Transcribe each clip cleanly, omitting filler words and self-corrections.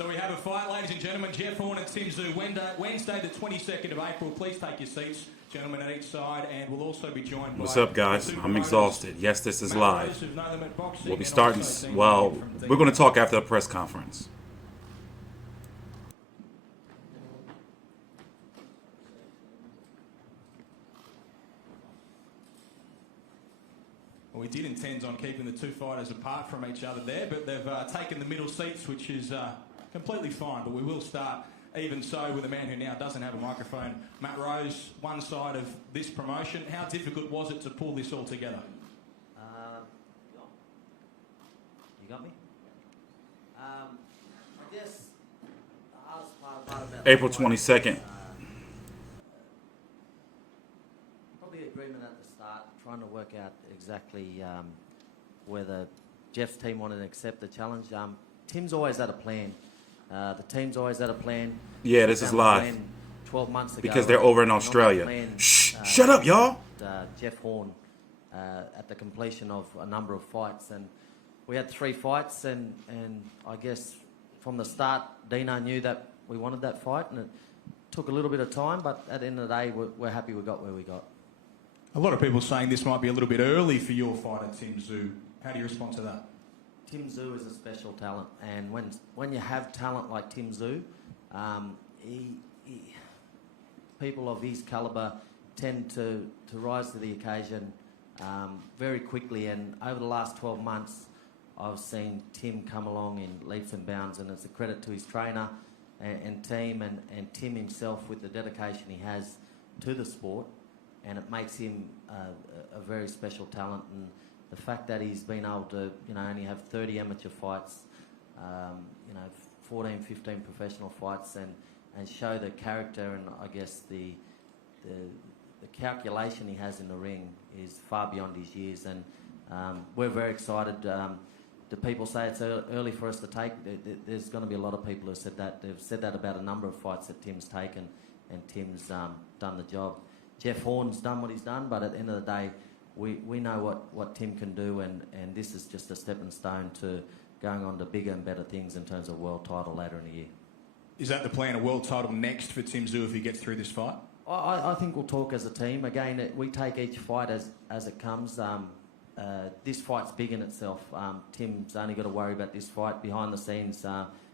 So we have a fight, ladies and gentlemen. Jeff Horn and Tszyu, Wednesday the 22nd of April. Please take your seats, gentlemen, at each side, and we'll also be joined by... What's up, guys? I'm exhausted. Yes, this is live. We'll be starting... Well, we're going to talk after the press conference. We did intend on keeping the two fighters apart from each other there, but they've taken the middle seats, which is completely fine. But we will start, even so, with a man who now doesn't have a microphone. Matt Rose, one side of this promotion. How difficult was it to pull this all together? You got me? I guess the hardest part about April 22nd. Probably agreement at the start, trying to work out exactly whether Jeff's team wanted to accept the challenge. Tim's always had a plan. The team's always had a plan. Yeah, this is live. 12 months ago. Because they're over in Australia. Shh! Shut up, y'all! Jeff Horn at the completion of a number of fights. And we had 3 fights, and I guess from the start, Dino knew that we wanted that fight, and it took a little bit of time, but at the end of the day, we're happy we got where we got. A lot of people saying this might be a little bit early for your fighter, Tszyu. How do you respond to that? Tszyu is a special talent, and when you have talent like Tszyu, people of his calibre tend to rise to the occasion very quickly, and over the last 12 months, I've seen Tim come along in leaps and bounds, and it's a credit to his trainer and team and Tim himself with the dedication he has to the sport. And it makes him a very special talent, and the fact that he's been able to, only have 30 amateur fights, 14, 15 professional fights, and show the character and I guess the calculation he has in the ring is far beyond his years, and we're very excited. The people say it's early for us to take. There's going to be a lot of people who said that. They've said that about a number of fights that Tim's taken, and Tim's done the job. Jeff Horn's done what he's done, but at the end of the day, we know what Tim can do, and this is just a stepping stone to going on to bigger and better things in terms of world title later in the year. Is that the plan, a world title next for Tszyu if he gets through this fight? I think we'll talk as a team. Again, we take each fight as it comes. This fight's big in itself. Tim's only got to worry about this fight. Behind the scenes,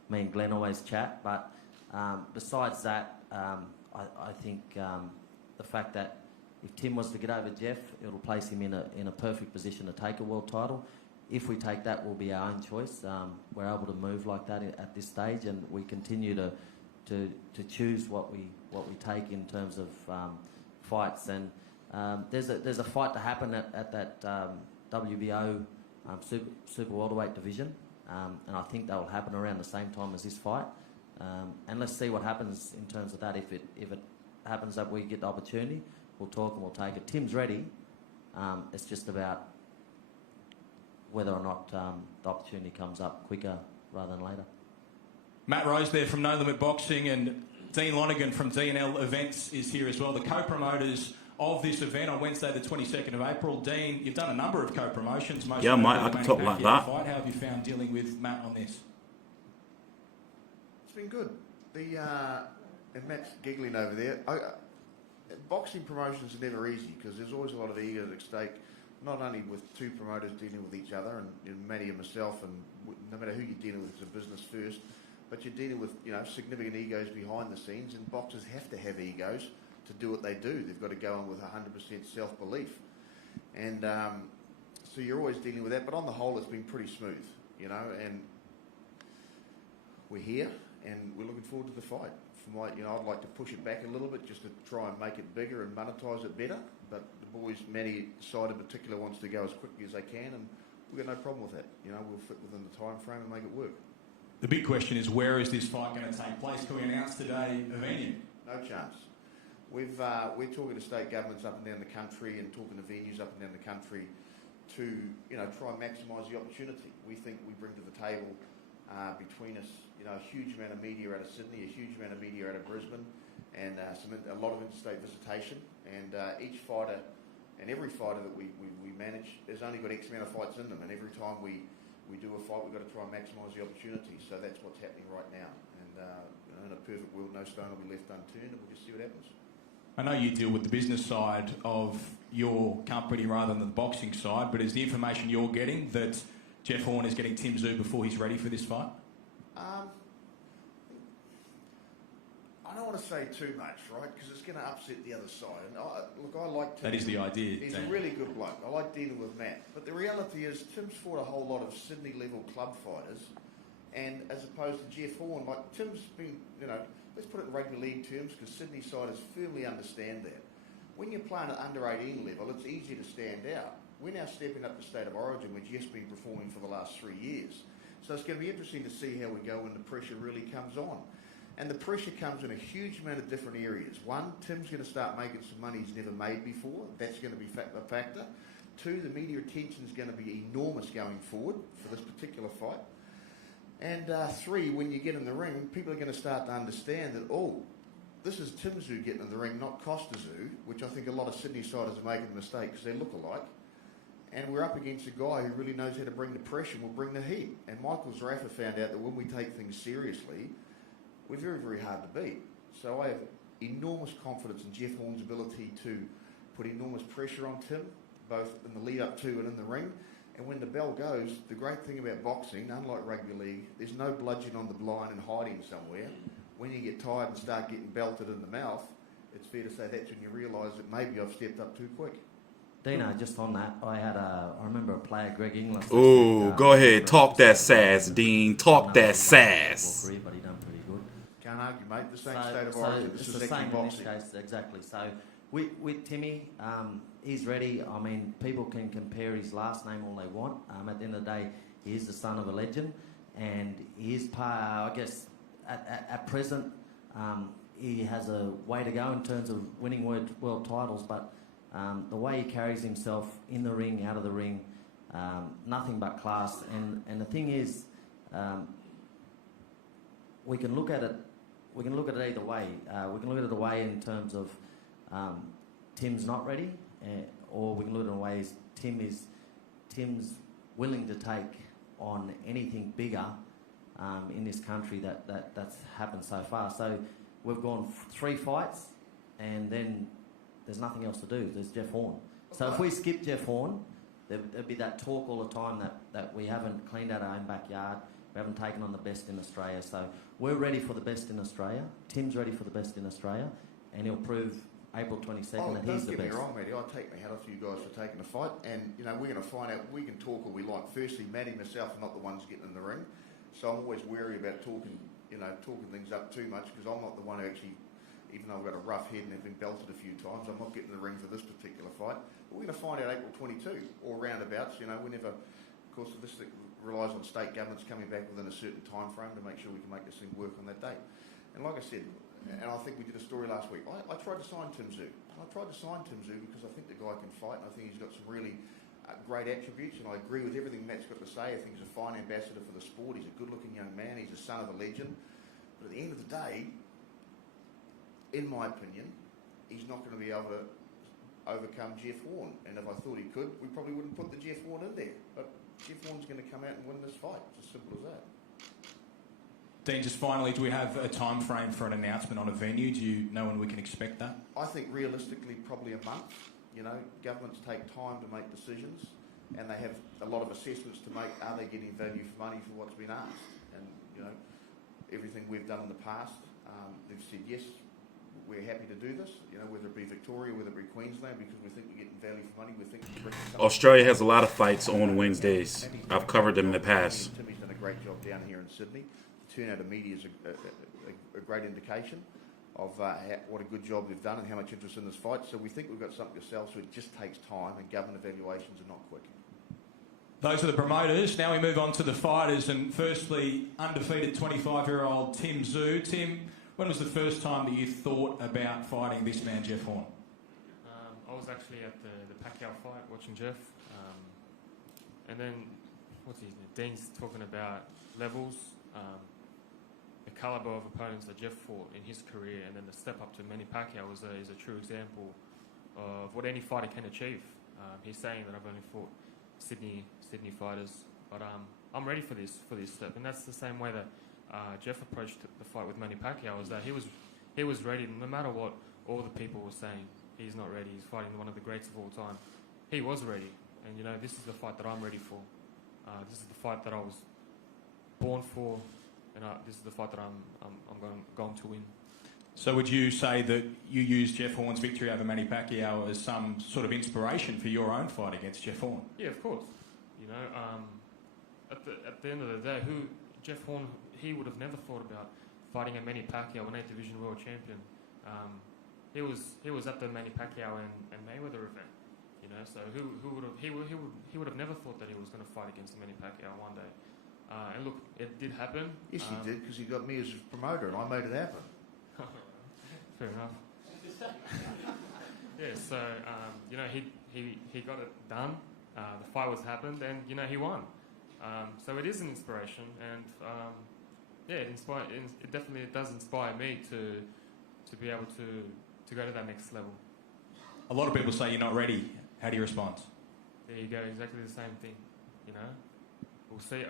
me and Glenn always chat, but besides that, I think... the fact that if Tim was to get over Jeff, it'll place him in a perfect position to take a world title. If we take that, will be our own choice. We're able to move like that at this stage, and we continue to choose what we take in terms of fights. And there's a fight to happen at that WBO super welterweight division, and I think that will happen around the same time as this fight. And let's see what happens in terms of that. If it happens that we get the opportunity, we'll talk and we'll take it. Tim's ready. It's just about whether or not the opportunity comes up quicker rather than later. Matt Rose there from No Limit Boxing, and Dean Lonergan from DNL Events is here as well, the co-promoters of this event on Wednesday the 22nd of April. Dean, you've done a number of co-promotions. Yeah, mate, I can talk like that. How have you found dealing with Matt on this? It's been good. And Matt's giggling over there. Boxing promotions are never easy because there's always a lot of ego at stake, not only with two promoters dealing with each other, and Matty and myself, and no matter who you're dealing with, it's a business first, but you're dealing with significant egos behind the scenes, and boxers have to have egos to do what they do. They've got to go in with 100% self-belief, and so you're always dealing with that. But on the whole, it's been pretty smooth, and we're here, and we're looking forward to the fight. I'd like to push it back a little bit just to try and make it bigger and monetize it better. But the boys, Matty side in particular, wants to go as quickly as they can, and we've got no problem with that. We'll fit within the time frame and make it work. The big question is, where is this fight going to take place? Can we announce today a venue? No chance. We're talking to state governments up and down the country and talking to venues up and down the country to try and maximise the opportunity. We think we bring to the table between us a huge amount of media out of Sydney, a huge amount of media out of Brisbane, and a lot of interstate visitation. And each fighter and every fighter that we manage has only got X amount of fights in them. And every time we we do a fight, we've got to try and maximise the opportunity. So that's what's happening right now. And in a perfect world, no stone will be left unturned, and we'll just see what happens. I know you deal with the business side of your company rather than the boxing side, but is the information you're getting that Jeff Horn is getting Tszyu before he's ready for this fight? I don't want to say too much, right, because it's going to upset the other side. And I like Tim. That is the idea. He's a really good bloke. I like dealing with Matt. But the reality is Tim's fought a whole lot of Sydney-level club fighters, and as opposed to Jeff Horn, like Tim's been, let's put it in rugby league terms, because Sydney siders firmly understand that. When you're playing at under 18 level, it's easier to stand out. We're now stepping up to State of Origin, where Jeff's been performing for the last 3 years. So it's going to be interesting to see how we go when the pressure really comes on. And the pressure comes in a huge amount of different areas. One, Tim's going to start making some money he's never made before. That's going to be a factor. Two, the media attention is going to be enormous going forward for this particular fight. And three, when you get in the ring, people are going to start to understand that, this is Tszyu getting in the ring, not Tszyu, which I think a lot of Sydney siders are making a mistake because they look alike. And we're up against a guy who really knows how to bring the pressure and will bring the heat. And Michael Zarafa found out that when we take things seriously, we're very, very hard to beat. So I have enormous confidence in Jeff Horn's ability to put enormous pressure on Tim, both in the lead up to and in the ring. And when the bell goes, the great thing about boxing, unlike rugby league, there's no bludgeon on the blind and hiding somewhere. When you get tired and start getting belted in the mouth, it's fair to say that's when you realise that maybe I've stepped up too quick. Dino, just on that, I remember a player, Greg Inglis. Ooh, go ahead, talk that sass, Dean. Talk that sass. Career, but he done pretty good. Can't argue, mate. The same State of Origin. It's the same in this case, exactly. So with Timmy, he's ready. I mean, people can compare his last name all they want. At the end of the day, he is the son of a legend, and he is I guess at present he has a way to go in terms of winning world titles, but the way he carries himself in the ring, out of the ring, nothing but class. And the thing is, we can look at it. We can look at it either way. We can look at it a way in terms of Tim's not ready, or we can look at it in ways Tim's willing to take on anything bigger in this country that's happened so far. So we've gone 3 fights, and then there's nothing else to do. There's Jeff Horn. So if we skip Jeff Horn, there'd be that talk all the time that we haven't cleaned out our own backyard. We haven't taken on the best in Australia. So we're ready for the best in Australia. Tim's ready for the best in Australia, and he'll prove April 22nd that he's the best. Don't get me wrong, Matty. I take my hat off to you guys for taking the fight, and we're going to find out. We can talk all we like. Firstly, Matty and myself are not the ones getting in the ring, so I'm always wary about talking things up too much, because I'm not the one who actually. Even though I've got a rough head and have been belted a few times, I'm not getting in the ring for this particular fight. But we're going to find out April 22 or roundabouts. Whenever, of course, this relies on state governments coming back within a certain time frame to make sure we can make this thing work on that date. And like I said, and I think we did a story last week, I tried to sign Tszyu. I tried to sign Tszyu because I think the guy can fight, and I think he's got some really great attributes, and I agree with everything Matt's got to say. I think he's a fine ambassador for the sport. He's a good-looking young man. He's a son of a legend. But at the end of the day, in my opinion, he's not going to be able to overcome Jeff Horn. And if I thought he could, we probably wouldn't put the Jeff Horn in there. But Jeff Horn's going to come out and win this fight. It's as simple as that. Dean, just finally, do we have a time frame for an announcement on a venue? Do you know when we can expect that? I think realistically probably a month. Governments take time to make decisions, and they have a lot of assessments to make. Are they getting value for money for what's been asked? And, everything we've done in the past, they've said yes, we're happy to do this, whether it be Victoria, whether it be Queensland, because we think we're getting value for money. We think Australia has a lot of fights on Wednesdays. I've covered them in the past. Timmy's done a great job down here in Sydney. The turnout of media is a great indication of what a good job they've done and how much interest in this fight. So we think we've got something to sell, so it just takes time, and government evaluations are not quick. Those are the promoters. Now we move on to the fighters, and firstly, undefeated 25-year-old Tszyu. Tim, when was the first time that you thought about fighting this man, Jeff Horn? I was actually at the Pacquiao fight watching Jeff. And then, what's his name? Dean's talking about levels, the calibre of opponents that Jeff fought in his career, and then the step up to Manny Pacquiao is a true example of what any fighter can achieve. He's saying that I've only fought Sydney fighters, but I'm ready for this step, and that's the same way that Jeff approached the fight with Manny Pacquiao. Was that he was ready, no matter what all the people were saying. He's not ready. He's fighting one of the greats of all time. He was ready, and this is the fight that I'm ready for. This is the fight that I was born for, and this is the fight that I'm going to win. So would you say that you used Jeff Horn's victory over Manny Pacquiao as some sort of inspiration for your own fight against Jeff Horn? Yeah, of course. At the end of the day, Jeff Horn, he would have never thought about fighting a Manny Pacquiao, an 8th Division World Champion. He was at the Manny Pacquiao and Mayweather event, So he would have never thought that he was going to fight against Manny Pacquiao one day. And look, it did happen. Yes, he did, because he got me as a promoter, and I made it happen. Fair enough. Yeah, so he got it done. The fight was happened, and he won. So it is an inspiration, and it definitely does inspire me to be able to go to that next level. A lot of people say you're not ready. How do you respond? There you go, exactly the same thing. We'll see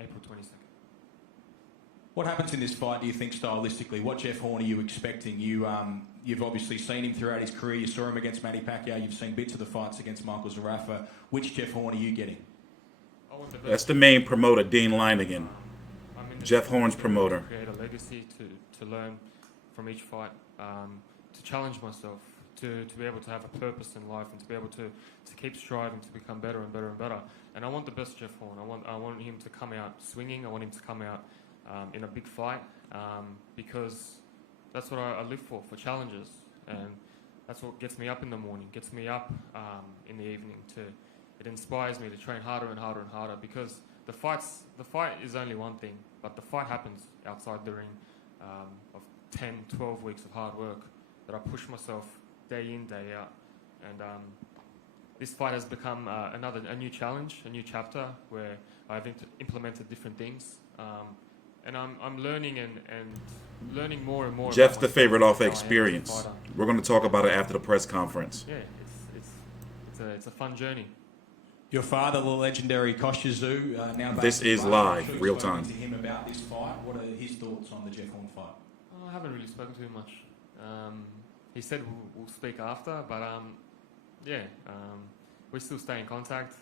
April 22nd. What happens in this fight, do you think, stylistically? What Jeff Horn are you expecting? You've obviously seen him throughout his career. You saw him against Manny Pacquiao. You've seen bits of the fights against Michael Zarafa. Which Jeff Horn are you getting? That's the main promoter, Dean Linegan. Jeff Horn's promoter. Create a legacy to learn from each fight, to challenge myself, to be able to have a purpose in life, and to be able to keep striving to become better and better and better. And I want the best Jeff Horn. I want him to come out swinging. I want him to come out in a big fight, because that's what I live for challenges, and that's what gets me up in the morning, gets me up in the evening. It inspires me to train harder and harder and harder, because the fight is only one thing, but the fight happens outside the ring of 10, 12 weeks of hard work that I push myself day in, day out, and this fight has become a new challenge, a new chapter where I've implemented different things. And I'm learning and learning more and more. Jeff's the favorite off experience. We're going to talk about it after the press conference. Yeah, it's a fun journey. Your father, the legendary Tszyu, now this is live, real time. To him about this fight. What are his thoughts on the Jeff Horn fight? I haven't really spoken to him much. He said we'll speak after, but we still stay in contact.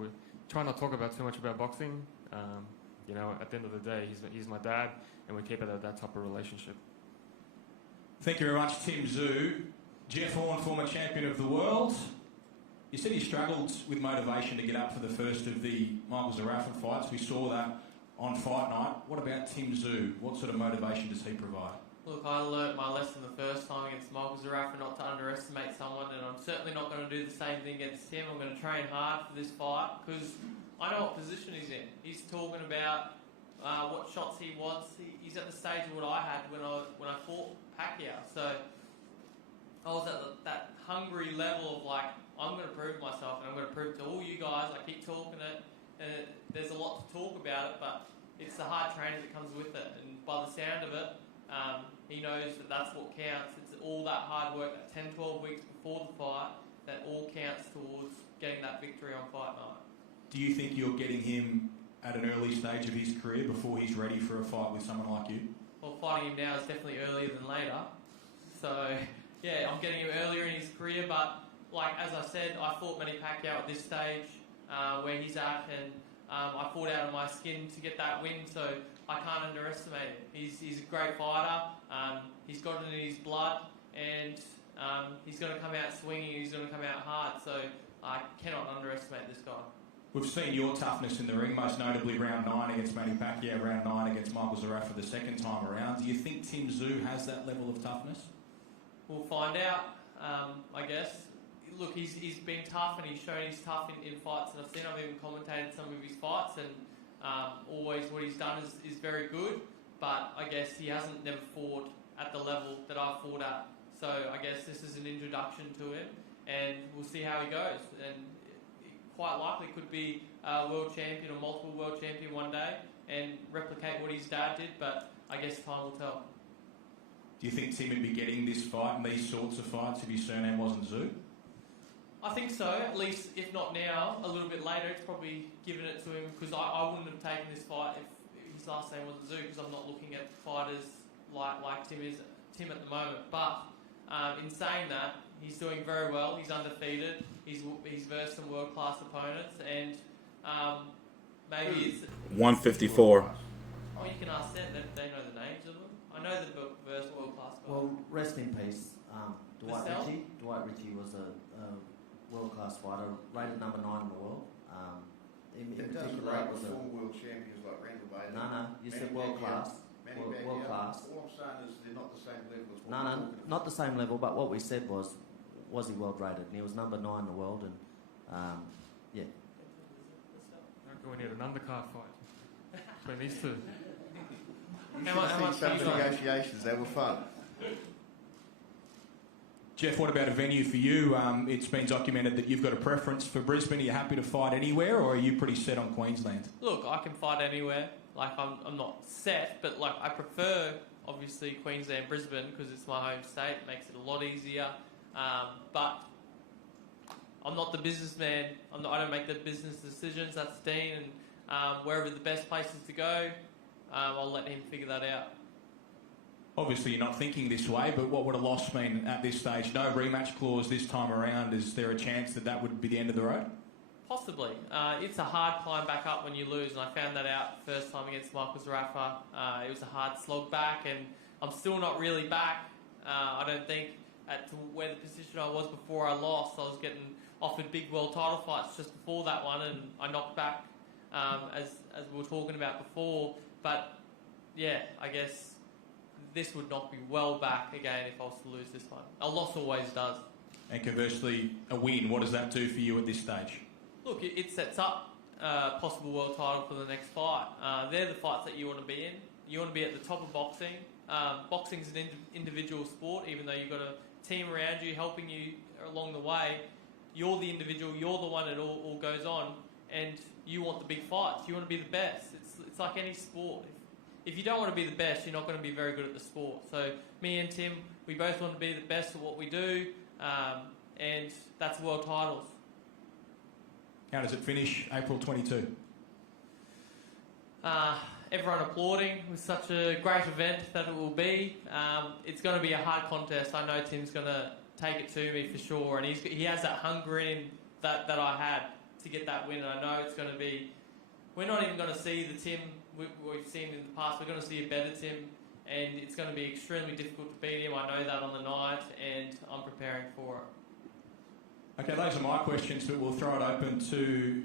We try not to talk about too much about boxing. At the end of the day, he's my dad, and we keep it at that type of relationship. Thank you very much, Tszyu. Jeff Horn, former champion of the world. You said he struggled with motivation to get up for the first of the Michael Zarafa fights. We saw that on fight night. What about Tszyu? What sort of motivation does he provide? Look, I learnt my lesson the first time against Michael Zarafa not to underestimate someone, and I'm certainly not going to do the same thing against him. I'm going to train hard for this fight, because I know what position he's in. He's talking about what shots he wants. He's at the stage of what I had when I fought Pacquiao. So I was at that hungry level of I'm going to prove myself, and I'm going to prove to all you guys. I keep talking it, and there's a lot to talk about it, but it's the hard training that comes with it. And by the sound of it, he knows that that's what counts. It's all that hard work, that 10, 12 weeks before the fight, that all counts towards getting that victory on fight night. Do you think you're getting him at an early stage of his career before he's ready for a fight with someone like you? Well, fighting him now is definitely earlier than later. So, yeah, I'm getting him earlier in his career, but as I said, I fought Manny Pacquiao at this stage where he's at, and I fought out of my skin to get that win, so I can't underestimate him. He's a great fighter. He's got it in his blood, and he's going to come out swinging. He's going to come out hard, so I cannot underestimate this guy. We've seen your toughness in the ring, most notably round 9 against Manny Pacquiao, round 9 against Michael Zarafa the second time around. Do you think Tszyu has that level of toughness? We'll find out, I guess. Look, he's been tough, and he's shown he's tough in fights, and I've even commentated some of his fights, and always what he's done is very good, but I guess he hasn't never fought at the level that I've fought at. So I guess this is an introduction to him, and we'll see how he goes. And quite likely could be a world champion or multiple world champion one day and replicate what his dad did, but I guess time will tell. Do you think Tim would be getting this fight and these sorts of fights if his surname wasn't Tszyu? I think so, at least if not now, a little bit later, it's probably given it to him because I wouldn't have taken this fight if his last name wasn't Tszyu because I'm not looking at fighters like Tim at the moment. But in saying that, he's doing very well. He's undefeated. He's versed some world-class opponents, and maybe it's 154. Oh, you can ask them. They know the names of them. I know they're versed world-class. Well, rest in peace, Dwight Vassell? Ritchie. Dwight Ritchie was a world-class fighter, rated number 9 in the world. In It doesn't particular, rate it was with a... former world champions like Randall Bailey. No, you said Manny world-class. Pacquiao. World-class. All I'm saying is they're not the same level as what No, we're talking about. not the same level, but what we said was he world rated? And he was number 9 in the world, and yeah. I reckon we need an undercard fight between these two. You How should much have seen some do you like? negotiations. They were fun. Jeff, what about a venue for you? It's been documented that you've got a preference for Brisbane. Are you happy to fight anywhere, or are you pretty set on Queensland? Look, I can fight anywhere. Like I'm not set, but like I prefer obviously Queensland, Brisbane because it's my home state. It makes it a lot easier. But I'm not the businessman. I don't make the business decisions. That's Dean, and wherever the best place is to go, I'll let him figure that out. Obviously, you're not thinking this way, but what would a loss mean at this stage? No rematch clause this time around. Is there a chance that would be the end of the road? Possibly. It's a hard climb back up when you lose, and I found that out first time against Michael Zarafa. It was a hard slog back, and I'm still not really back. I don't think at where the position I was before I lost. I was getting offered big world title fights just before that one, and I knocked back as we were talking about before. But yeah, I guess this would knock me well back again if I was to lose this one. A loss always does. And conversely, a win, what does that do for you at this stage? Look, it sets up a possible world title for the next fight. They're the fights that you want to be in. You want to be at the top of boxing. Boxing's an individual sport, even though you've got a team around you helping you along the way. You're the individual, you're the one that all goes on, and you want the big fights. You want to be the best. It's like any sport. If you don't want to be the best, you're not going to be very good at the sport. So me and Tim, we both want to be the best at what we do, and that's world titles. How does it finish, April 22? Everyone applauding with such a great event that it will be. It's going to be a hard contest. I know Tim's going to take it to me for sure, and he has that hunger in him that I had to get that win. And I know it's going to be... We're not even going to see the Tim we've seen in the past. We're going to see a better Tim, and it's going to be extremely difficult to beat him. I know that on the night, and I'm preparing for it. Okay, those are my questions, but we'll throw it open to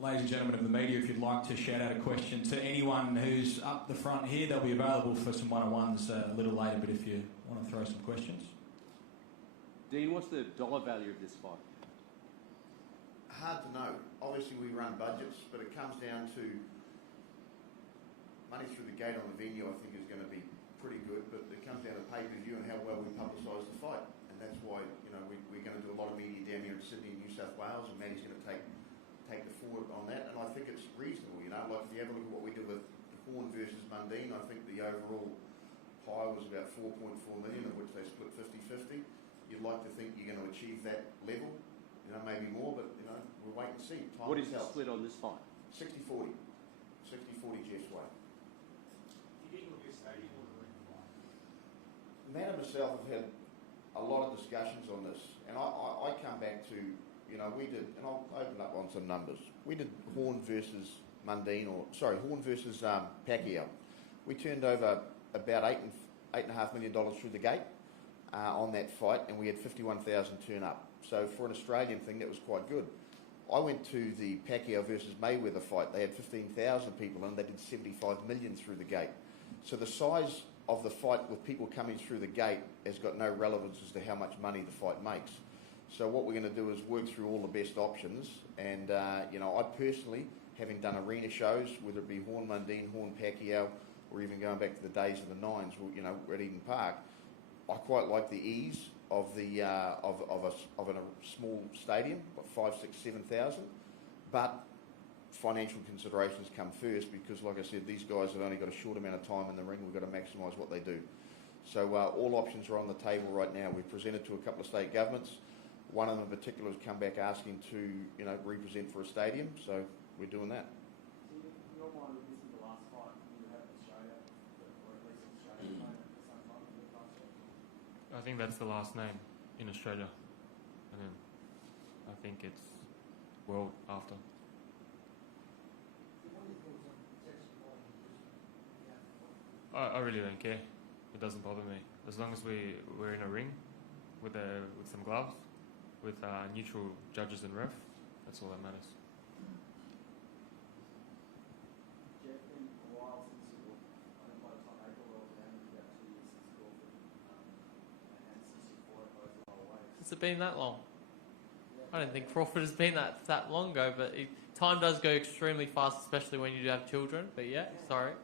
ladies and gentlemen of the media. If you'd like to shout out a question to anyone who's up the front here, they'll be available for some one-on-ones a little later, but if you want to throw some questions. Dean, what's the dollar value of this fight? Hard to know. Obviously, we run budgets, but it comes down to money through the gate on the venue. I think is going to be pretty good, but it comes down to pay-per-view and how well we publicise the fight, and that's why we're going to do a lot of media down here in Sydney and New South Wales, and Maddie's going to take the forward on that, and I think it's reasonable. Like if you have a look at what we did with Horn versus Mundine, I think the overall pie was about 4.4 million, of which they split 50-50. You'd like to think you're going to achieve that level. Maybe more, but we'll wait and see. Time What is the will tell. split on this fight? 60-40. 60-40 Jeff's way. Matt and myself have had a lot of discussions on this, and I come back to, we did, and I'll open up on some numbers. We did Horn versus Horn versus Pacquiao. We turned over about $8.5 million through the gate on that fight, and we had 51,000 turn up. So for an Australian thing, that was quite good. I went to the Pacquiao versus Mayweather fight. They had 15,000 people and they did 75 million through the gate. So the size of the fight with people coming through the gate has got no relevance as to how much money the fight makes. So what we're going to do is work through all the best options. And, I personally, having done arena shows, whether it be Horn Mundine, Horn Pacquiao, or even going back to the days of the Nines, at Eden Park, I quite like the ease of a small stadium, 5, 6, 7,000, but financial considerations come first because, like I said, these guys have only got a short amount of time in the ring. We've got to maximise what they do. So all options are on the table right now. We've presented to a couple of state governments. one of them in particular has come back asking to, you know, represent for a stadium, so we're doing that. So in your mind, would this be the last fight you would have in Australia, or at least in Australia, for some time in the past year? I think that's the last name in Australia, and then I think it's world after. I really don't care. It doesn't bother me as long as we're in a ring with some gloves, with neutral judges and ref. That's all that matters. Jeff, been a while since you I think by the time April rolled around, it was about 2 years since Crawford, and since you fought at both lower weights. Has it been that long? I don't think Crawford has been that long ago, but time does go extremely fast, especially when you do have children. But yeah, sorry.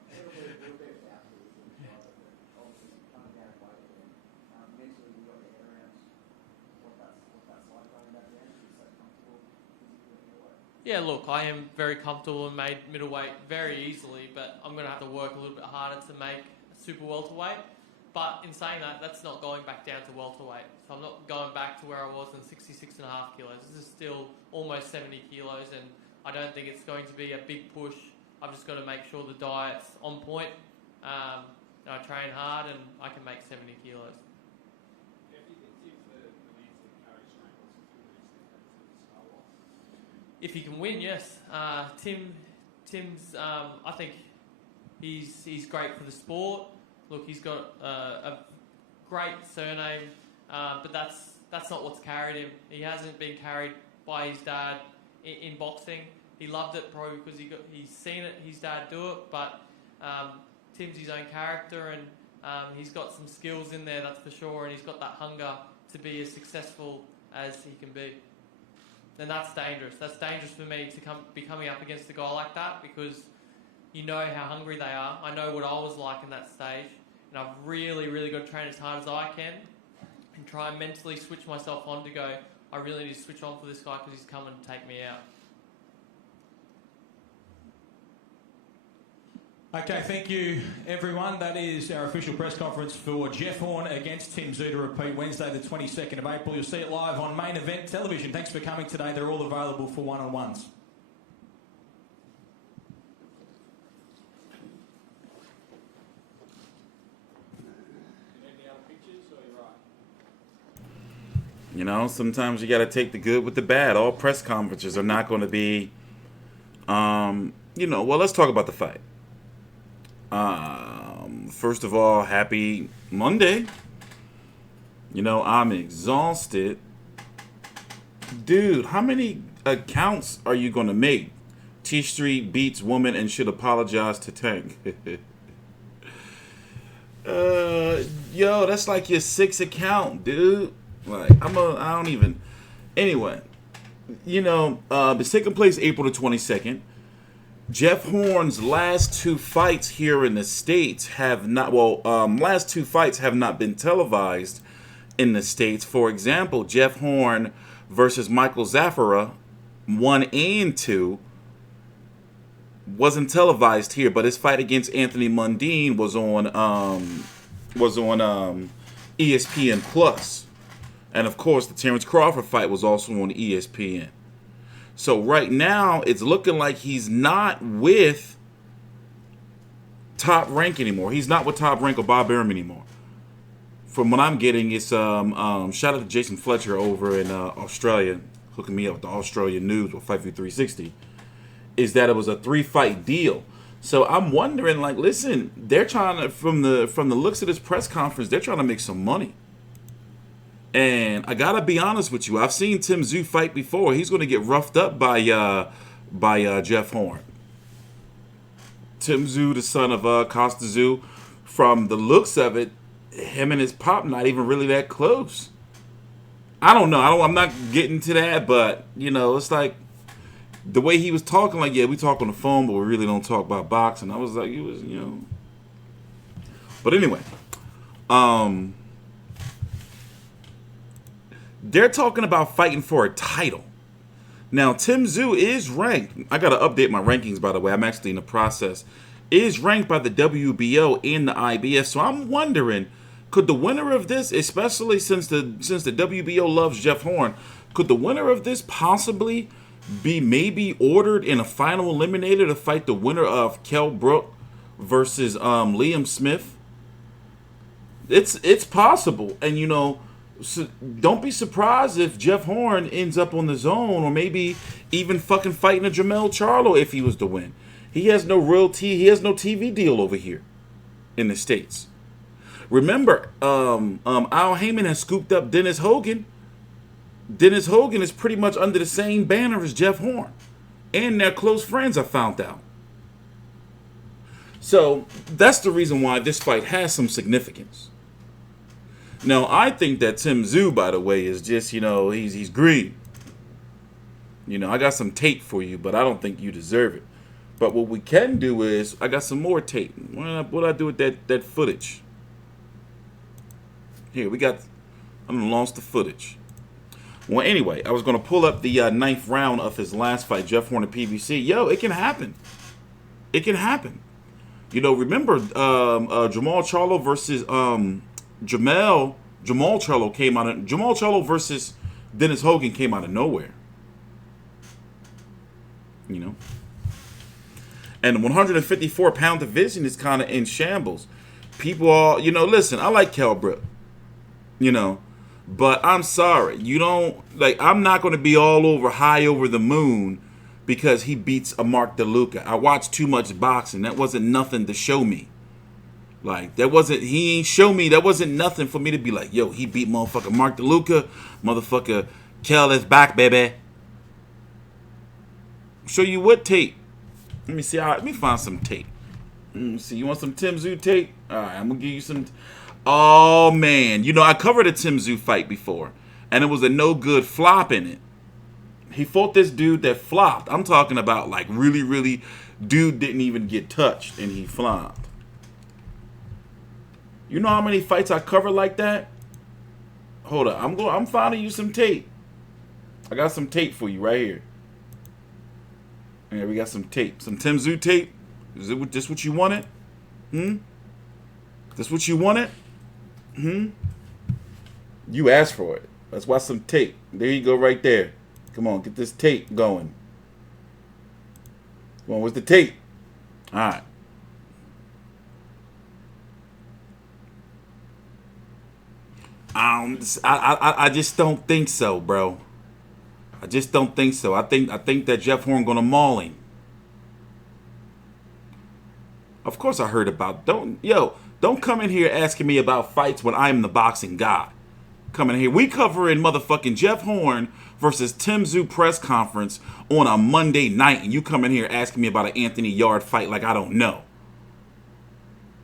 Yeah, look, I am very comfortable and made middleweight very easily, but I'm going to have to work a little bit harder to make super welterweight. But in saying that, that's not going back down to welterweight. So I'm not going back to where I was in 66.5 kilos. This is still almost 70 kilos, and I don't think it's going to be a big push. I've just got to make sure the diet's on point, and I train hard, and I can make 70 kilos. If he can win, yes. Tim's, I think he's great for the sport. Look, he's got a great surname, but that's not what's carried him. He hasn't been carried by his dad in boxing. He loved it probably because he's seen his dad do it, but Tim's his own character, and he's got some skills in there, that's for sure, and he's got that hunger to be as successful as he can be. And that's dangerous. That's dangerous for me to be coming up against a guy like that, because you know how hungry they are. I know what I was like in that stage, and I've really, really got to train as hard as I can and try and mentally switch myself on to go, I really need to switch on for this guy because he's coming to take me out. Okay, thank you, everyone. That is our official press conference for Jeff Horn against Tim Tszyu to repeat Wednesday the 22nd of April. You'll see it live on Main Event Television. Thanks for coming today. They're all available for one-on-ones. You know, sometimes you got to take the good with the bad. All press conferences are not going to be, well, let's talk about the fight. First of all, happy Monday. You know, I'm exhausted. Dude, how many accounts are you going to make? TstreeT beats woman and should apologize to Tank. Yo, that's like your 6th account, dude. Like, I don't even. Anyway, it's taking place April the 22nd. Jeff Horn's last 2 fights here in the States have not, last 2 fights have not been televised in the States. For example, Jeff Horn versus Michael Zafara, 1 and 2, wasn't televised here, but his fight against Anthony Mundine was on ESPN Plus. And of course, the Terrence Crawford fight was also on ESPN. So right now, it's looking like he's not with Top Rank anymore. He's not with Top Rank or Bob Arum anymore. From what I'm getting, it's shout out to Jason Fletcher over in Australia, hooking me up with the Australian news with Fight View 360, is that it was a 3-fight deal. So I'm wondering, like, listen, they're trying to, from the looks of this press conference, they're trying to make some money. And I gotta be honest with you, I've seen Tim Tszyu fight before. He's gonna get roughed up by Jeff Horn. Tim Tszyu, the son of Costa Tszyu, from the looks of it, him and his pop not even really that close. I don't know. I'm not getting to that, but it's like the way he was talking. Like, yeah, we talk on the phone, but we really don't talk about boxing. I was like, it was, But anyway, they're talking about fighting for a title. Now, Tim Tszyu is ranked. I got to update my rankings, by the way. I'm actually in the process. Is ranked by the WBO and the IBF. So I'm wondering, Could the winner of this, especially since the WBO loves Jeff Horn, could the winner of this possibly be maybe ordered in a final eliminator to fight the winner of Kell Brook versus Liam Smith? It's possible, and you know, so don't be surprised if Jeff Horn ends up on the zone, or maybe even fucking fighting a Jermell Charlo if he was to win. He has no he has no TV deal over here in the States. Remember, Al Heyman has scooped up Dennis Hogan. Dennis Hogan is pretty much under the same banner as Jeff Horn. And they're close friends, I found out. So, that's the reason why this fight has some significance. Now, I think that Tszyu, by the way, is just, you know, he's green. You know, I got some tape for you, but I don't think you deserve it. But what we can do is, I got some more tape. What do I do with that footage? Here, we got, I'm gonna launch the footage. Well, anyway, I was going to pull up the 9th round of his last fight, Jeff Horn at PBC. Yo, it can happen. It can happen. You know, remember Jamal Charlo versus Jamal Charlo came out of, Jamal Charlo versus Dennis Hogan came out of nowhere. You know? And the 154-pound division is kind of in shambles. People are, you know, listen, I like Kell Brook. You know, but I'm sorry, you don't, like, I'm not going to be all over high over the moon because he beats a Mark DeLuca. I watched too much boxing. That wasn't nothing to show me. Like, that wasn't, he ain't show me, that wasn't nothing for me to be like, yo, he beat motherfucker Mark DeLuca, motherfucker Kell is back, baby. Show you what tape? Let me see, let me find some tape. Let me see, you want some Tszyu tape? All right, I'm going to give you some. Oh, man. You know, I covered a Tszyu fight before, and it was a no-good flop in it. He fought this dude that flopped. I'm talking about, like, really, really, dude didn't even get touched, and he flopped. You know how many fights I covered like that? Hold up. I'm finding you some tape. I got some tape for you right here. Yeah, we got some tape. Some Tszyu tape. Is it this what you wanted? This what you wanted? You asked for it. Let's watch some tape. There you go right there. Come on, get this tape going. Come on, where's the tape? All right. I just don't think so, bro. I just don't think so. I think that Jeff Horn gonna maul him. Of course I heard about. Don't come in here asking me about fights when I'm the boxing guy. Coming here, we covering motherfucking Jeff Horn versus Tszyu press conference on a Monday night, and you come in here asking me about an Anthony Yard fight like I don't know.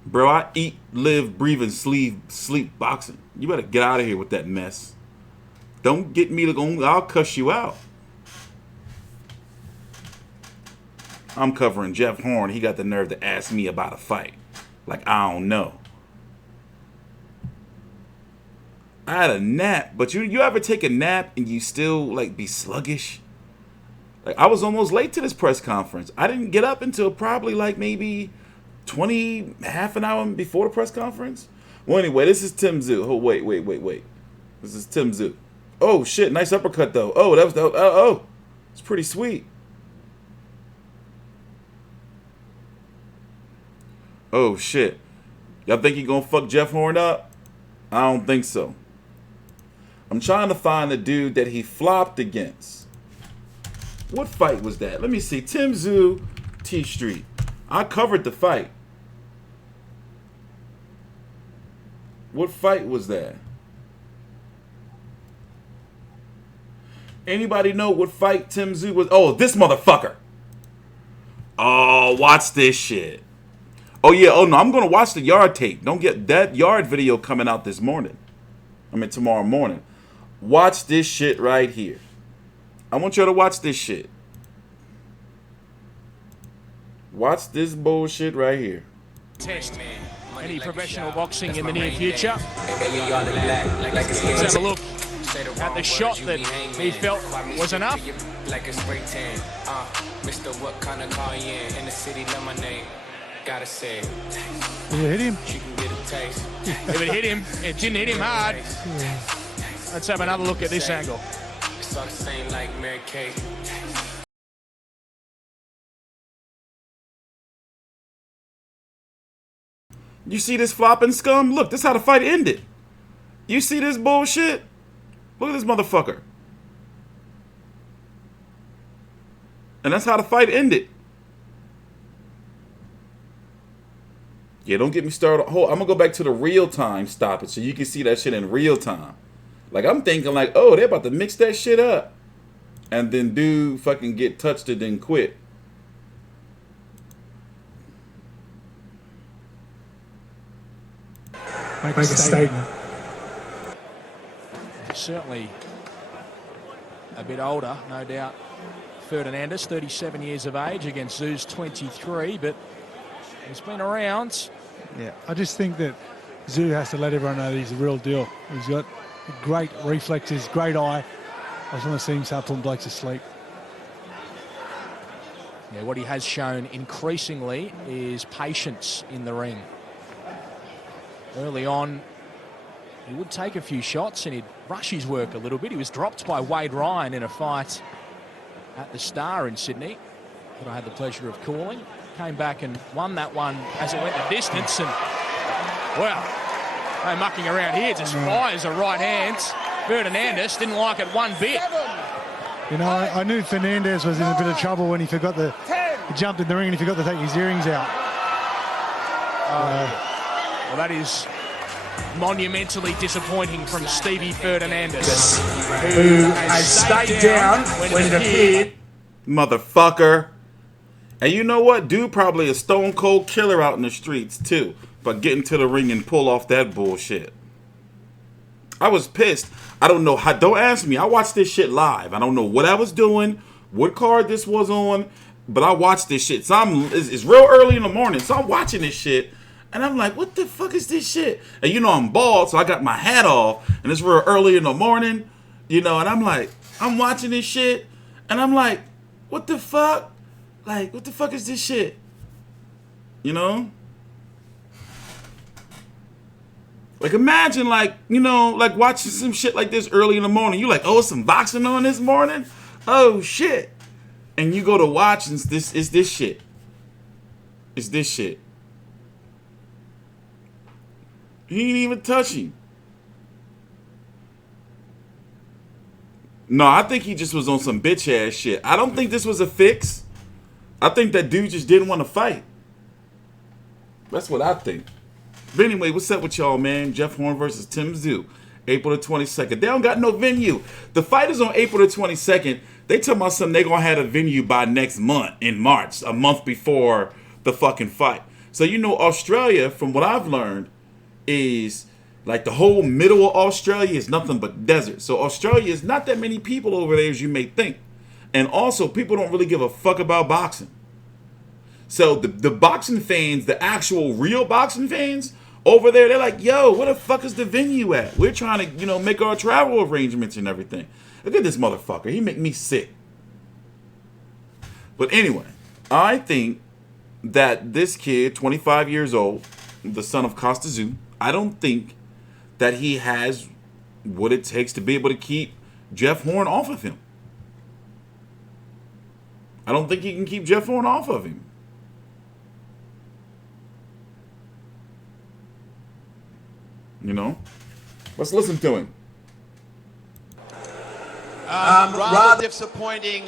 Bro, I eat, live, breathe, and sleep boxing. You better get out of here with that mess. Don't get me to go. I'll cuss you out. I'm covering Jeff Horn. He got the nerve to ask me about a fight. Like, I don't know. I had a nap, but you ever take a nap and you still, like, be sluggish? Like, I was almost late to this press conference. I didn't get up until probably, like, maybe half an hour before the press conference. Well, anyway, this is Tszyu. Oh, wait. This is Tszyu. Oh, shit, nice uppercut, though. Oh, that was, oh, it's pretty sweet. Oh, shit. Y'all think he gonna fuck Jeff Horn up? I don't think so. I'm trying to find the dude that he flopped against. What fight was that? Let me see. Tszyu, TstreeT. I covered the fight. What fight was that? Anybody know what fight Tszyu was? Oh, this motherfucker. Oh, watch this shit. Oh, yeah. Oh, no. I'm going to watch the Yard tape. Don't get that Yard video coming out this morning. I mean, tomorrow morning. Watch this shit right here. I want y'all to watch this shit. Watch this bullshit right here. Test any professional boxing in the near future. Let's have a look at the shot that he felt was enough. Like a spray tan. Mr. What kind of car you in the city lemonade? Gotta say, Did it hit him? she can get a taste. If it hit him, it didn't hit him hard. Let's have another look at this angle. It's all the same like Mary Kate. You see this flopping scum? Look, this is how the fight ended. You see this bullshit? Look at this motherfucker. And that's how the fight ended. Yeah, don't get me started. I'm going to go back to the real time stoppage so you can see that shit in real time. Like, I'm thinking like, oh, they're about to mix that shit up. And then dude fucking get touched and then quit. Make a statement. Certainly a bit older, no doubt. Ferdinandez, 37 years of age, against Tszyu's 23, but he's been around. Yeah, I just think that Tszyu has to let everyone know that he's the real deal. He's got great reflexes, great eye. I just want to see him start putting blokes to sleep. Yeah, what he has shown increasingly is patience in the ring. Early on, he would take a few shots and he'd rush his work a little bit. He was dropped by Wade Ryan in a fight at the Star in Sydney that I had the pleasure of calling. Came back and won that one as it went the distance. And, well, no mucking around here. Just fires a right hand. Ferdinandez didn't like it one bit. You know, I knew Fernandez was in a bit of trouble when he forgot he jumped in the ring and he forgot to take his earrings out. Well, that is monumentally disappointing from Stevie Ferdinandez, who has stayed down when it appeared. Motherfucker. And you know what? Dude probably a stone cold killer out in the streets too. But get into the ring and pull off that bullshit. I was pissed. I don't know how. Don't ask me. I watched this shit live. I don't know what I was doing, what card this was on, but I watched this shit. So it's real early in the morning, so I'm watching this shit. And I'm like, what the fuck is this shit? And you know I'm bald, so I got my hat off. And it's real early in the morning, you know. And I'm like, I'm watching this shit. And I'm like, what the fuck? Like, what the fuck is this shit? You know? Like, imagine, like, you know, like watching some shit like this early in the morning. You like, oh, some boxing on this morning? Oh, shit. And you go to watch and it's this shit. It's this shit. He ain't even touch him. No, I think he just was on some bitch ass shit. I don't think this was a fix. I think that dude just didn't want to fight. That's what I think. But anyway, what's up with y'all, man? Jeff Horn versus Tszyu, April the 22nd. They don't got no venue. The fight is on April the 22nd. They tell me something they gonna have a venue by next month, in March, a month before the fucking fight. So you know, Australia, from what I've learned, is like the whole middle of Australia is nothing but desert. So Australia is not that many people over there as you may think. And also, people don't really give a fuck about boxing. So the boxing fans, the actual real boxing fans over there, they're like, yo, where the fuck is the venue at? We're trying to, you know, make our travel arrangements and everything. Look at this motherfucker. He make me sick. But anyway, I think that this kid, 25 years old, the son of Tszyu, I don't think that he has what it takes to be able to keep Jeff Horn off of him. I don't think he can keep Jeff Horn off of him. You know? Let's listen to him. Rather disappointing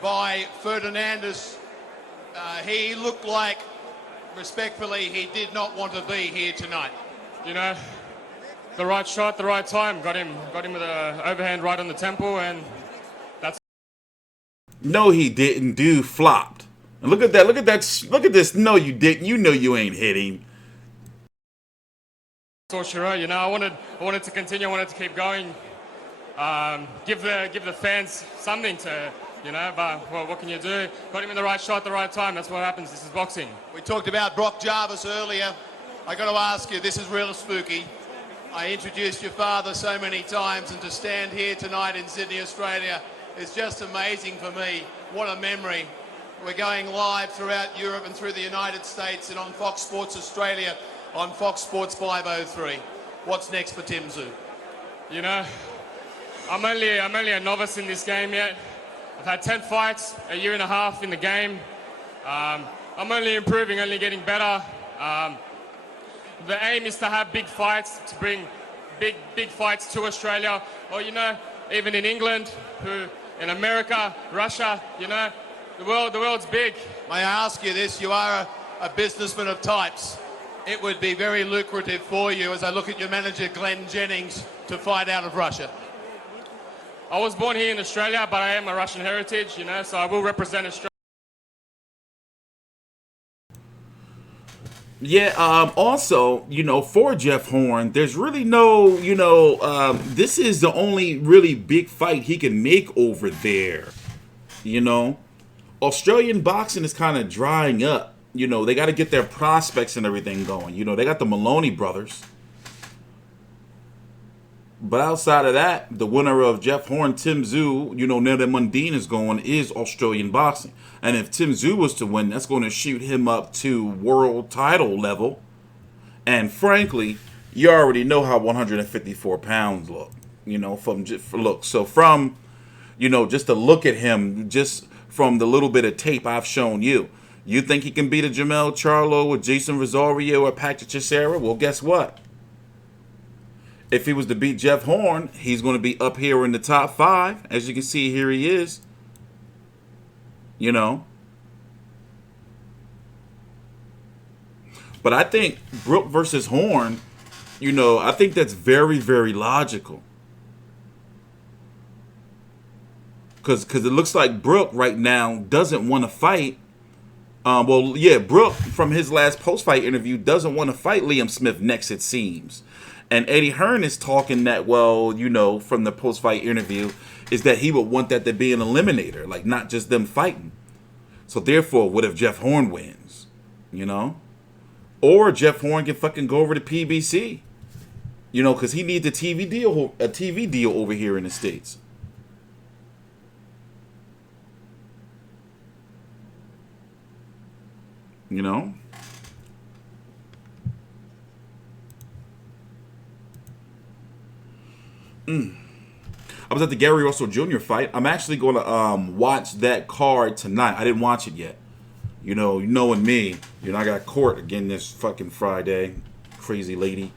by Ferdinandez. He looked like, respectfully, he did not want to be here tonight. You know, the right shot, the right time, got him with an overhand right on the temple, and that's. No, he didn't. Dude flopped. And look at that. Look at that. Look at this. No, you didn't. You know you ain't hitting. Sure, you know, I wanted to continue. I wanted to keep going. Give the fans something to, you know. But well, what can you do? Got him in the right shot, the right time. That's what happens. This is boxing. We talked about Brock Jarvis earlier. I got to ask you, this is real spooky. I introduced your father so many times, and to stand here tonight in Sydney, Australia, is just amazing for me. What a memory. We're going live throughout Europe and through the United States and on Fox Sports Australia on Fox Sports 503. What's next for Tim Tszyu? You know, I'm only a novice in this game yet. I've had 10 fights, a year and a half in the game. I'm only improving, only getting better. The aim is to have big fights, to bring big fights to Australia, or, you know, even in England, in America, Russia, you know, the world's big. May I ask you this? You are a businessman of types. It would be very lucrative for you, as I look at your manager, Glenn Jennings, to fight out of Russia. I was born here in Australia, but I am a Russian heritage, you know, so I will represent Australia. Yeah, also, you know, for Jeff Horn, there's really no, you know, this is the only really big fight he can make over there, you know. Australian boxing is kind of drying up. You know, they got to get their prospects and everything going. You know, they got the Maloney brothers. But outside of that, the winner of Jeff Horn, Tim Tszyu, you know, now that Mundine is going, is Australian boxing. And if Tim Tszyu was to win, that's going to shoot him up to world title level. And frankly, you already know how 154 pounds look. You know, So from, you know, just to look at him, just from the little bit of tape I've shown you, you think he can beat a Jamel Charlo or Jason Rosario or Patrick Chisera? Well, guess what? If he was to beat Jeff Horn, he's going to be up here in the top 5. As you can see, here he is. You know. But I think Brook versus Horn, you know, I think that's very, very logical. Because it looks like Brook right now doesn't want to fight. Brook, from his last post-fight interview, doesn't want to fight Liam Smith next, it seems. And Eddie Hearn is talking that, well, you know, from the post-fight interview, is that he would want that to be an eliminator, like not just them fighting. So therefore, what if Jeff Horn wins? You know? Or Jeff Horn can fucking go over to PBC. You know, because he needs a TV deal over here in the States. You know? I was at the Gary Russell Jr. fight. I'm actually going to watch that card tonight. I didn't watch it yet. You know, knowing me, you know, I got court again this fucking Friday. Crazy lady.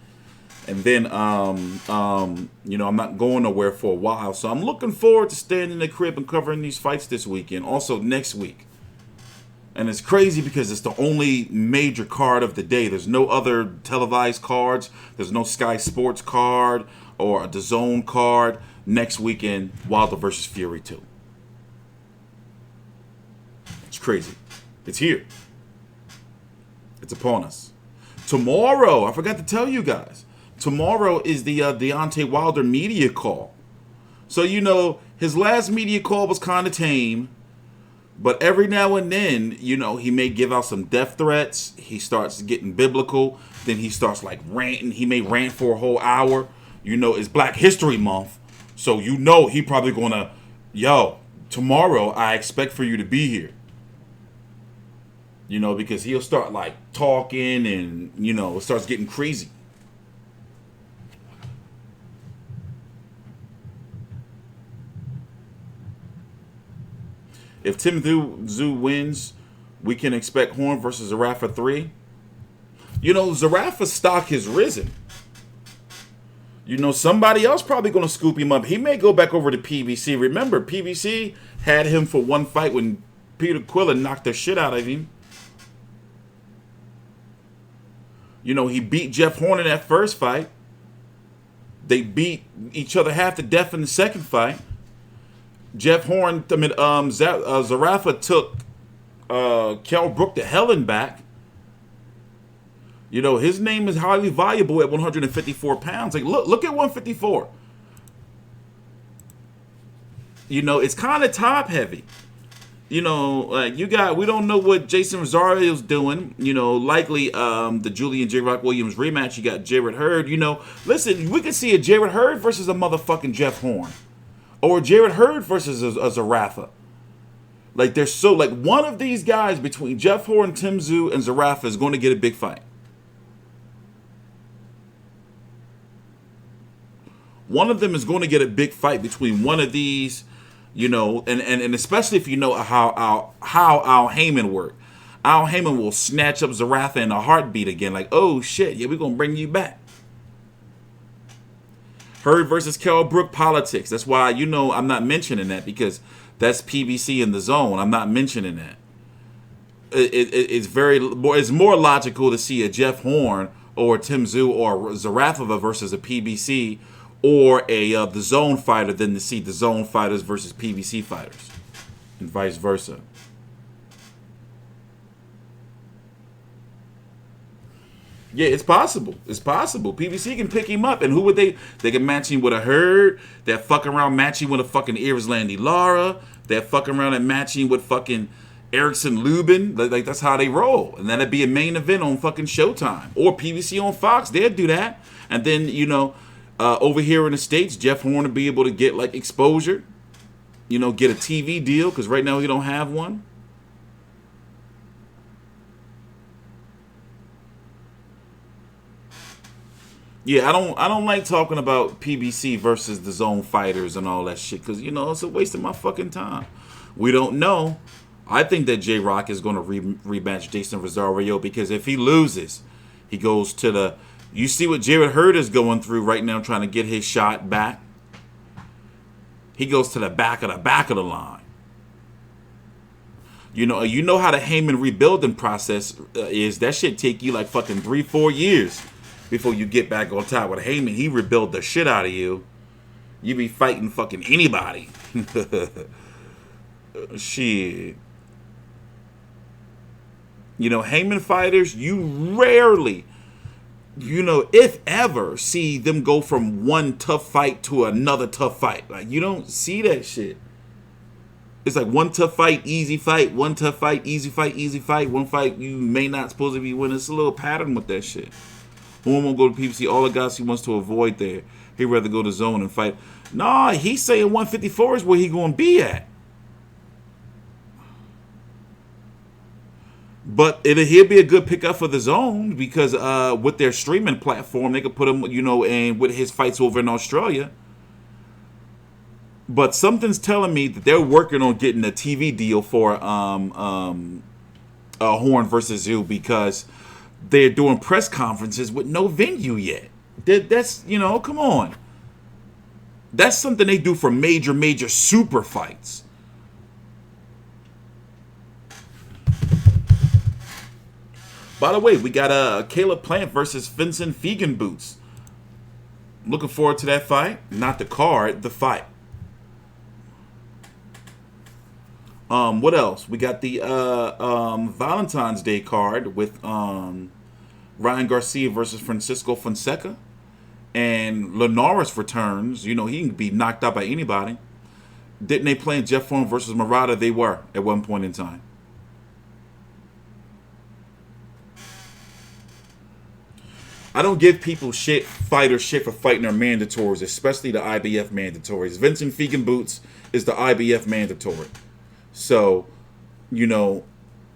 And then, you know, I'm not going nowhere for a while. So I'm looking forward to staying in the crib and covering these fights this weekend. Also next week. And it's crazy because it's the only major card of the day. There's no other televised cards. There's no Sky Sports card or a DAZN card. Next weekend, Wilder versus Fury 2. It's crazy. It's here. It's upon us. Tomorrow, I forgot to tell you guys. Tomorrow is the Deontay Wilder media call. So, you know, his last media call was kind of tame. But every now and then, you know, he may give out some death threats. He starts getting biblical. Then he starts like ranting. He may rant for a whole hour. You know, it's Black History Month. So, you know, he probably going to, yo, tomorrow I expect for you to be here. You know, because he'll start like talking and, you know, it starts getting crazy. If Tim Tszyu wins, we can expect Horn versus Zerafa 3. You know, Zerafa's stock has risen. You know, somebody else probably going to scoop him up. He may go back over to PBC. Remember, PBC had him for one fight when Peter Quillen knocked the shit out of him. You know, he beat Jeff Horn in that first fight. They beat each other half to death in the second fight. Zerafa took Kell Brook to hell and back. You know, his name is highly valuable at 154 pounds. Like, look at 154. You know, it's kind of top heavy. You know, like we don't know what Jason Rosario's doing. You know, likely the Julian J. Rock Williams rematch. You got Jarrett Hurd. You know, listen, we could see a Jarrett Hurd versus a motherfucking Jeff Horn. Or Jarrett Hurd versus a Zerafa. Like, they're so, like, one of these guys between Jeff Horn, Tszyu, and Zerafa is going to get a big fight. One of them is going to get a big fight between one of these, you know, and especially if you know how Al Heyman worked. Al Heyman will snatch up Zerafa in a heartbeat again, like, oh shit, yeah, we're going to bring you back. Hurd versus Brook politics. That's why, you know, I'm not mentioning that, because that's PBC in the zone. I'm not mentioning that. It's more logical to see a Jeff Horn or Tszyu or Zerafa versus a PBC or the zone fighter than to see the zone fighters versus PBC fighters, and vice versa. Yeah, it's possible. It's possible. PBC can pick him up, and who would they? They can match him with a Hurd. They're fucking around matching with a fucking Landy Lara. They're fucking around and matching with fucking Erickson Lubin. Like, that's how they roll, and that'd be a main event on fucking Showtime or PBC on Fox. They'd do that, and then, you know, over here in the States, Jeff Horn would be able to get like exposure. You know, get a TV deal, because right now he don't have one. Yeah, I don't like talking about PBC versus the zone fighters and all that shit, because, you know, it's a waste of my fucking time. We don't know. I think that J-Rock is going to rematch Jason Rosario, because if he loses, he goes to the... You see what Jared Hurd is going through right now, trying to get his shot back. He goes to the back of the line. You know how the Heyman rebuilding process is. That shit take you like fucking 3-4 years before you get back on top. With Heyman, he rebuild the shit out of you. You be fighting fucking anybody. Shit. You know, Heyman fighters, you rarely, you know, if ever, see them go from one tough fight to another tough fight. Like, you don't see that shit. It's like one tough fight, easy fight, one tough fight, easy fight, easy fight, one fight you may not supposed to be winning. It's a little pattern with that shit. One won't go to PBC. All the guys he wants to avoid there. He'd rather go to zone and fight. Nah, he's saying 154 is where he going to be at. But he'll be a good pickup for the zone, because with their streaming platform, they could put him, you know, and with his fights over in Australia. But something's telling me that they're working on getting a TV deal for Horn versus Tszyu, because they're doing press conferences with no venue yet. That's, you know, come on. That's something they do for major super fights. By the way, we got Caleb Plant versus Vincent Fegan Boots. Looking forward to that fight. Not the card, the fight. What else? We got the Valentine's Day card with Ryan Garcia versus Francisco Fonseca. And Linares returns. You know, he can be knocked out by anybody. Didn't they play Jeff Horn versus Murata? They were at one point in time. I don't give people fighters shit for fighting their mandatories, especially the IBF mandatories. Vincent Fegan Boots is the IBF mandatory. So, you know,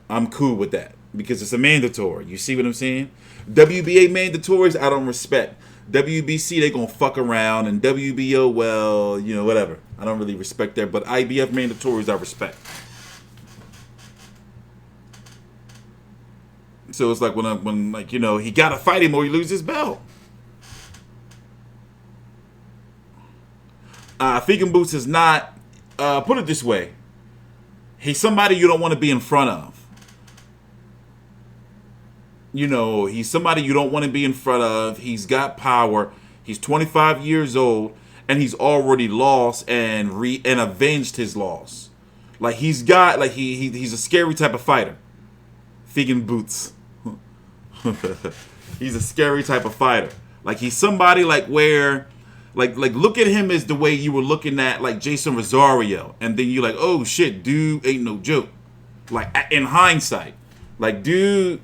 I'm cool with that, because it's a mandatory. You see what I'm saying? WBA mandatories, I don't respect. WBC, they gonna fuck around, and WBO, well, you know, whatever. I don't really respect that, but IBF mandatories, I respect. So it's like when like, you know, he gotta fight him or he loses his belt. Fegan Boots is not, put it this way, he's somebody you don't want to be in front of. You know, he's somebody you don't want to be in front of. He's got power. He's 25 years old, and he's already lost and avenged his loss. Like, he's got, like, he's a scary type of fighter. Fegan Boots. He's a scary type of fighter. Like, he's somebody like where, like look at him as the way you were looking at like Jason Rosario, and then you're like, oh shit, dude ain't no joke. Like, in hindsight, like, dude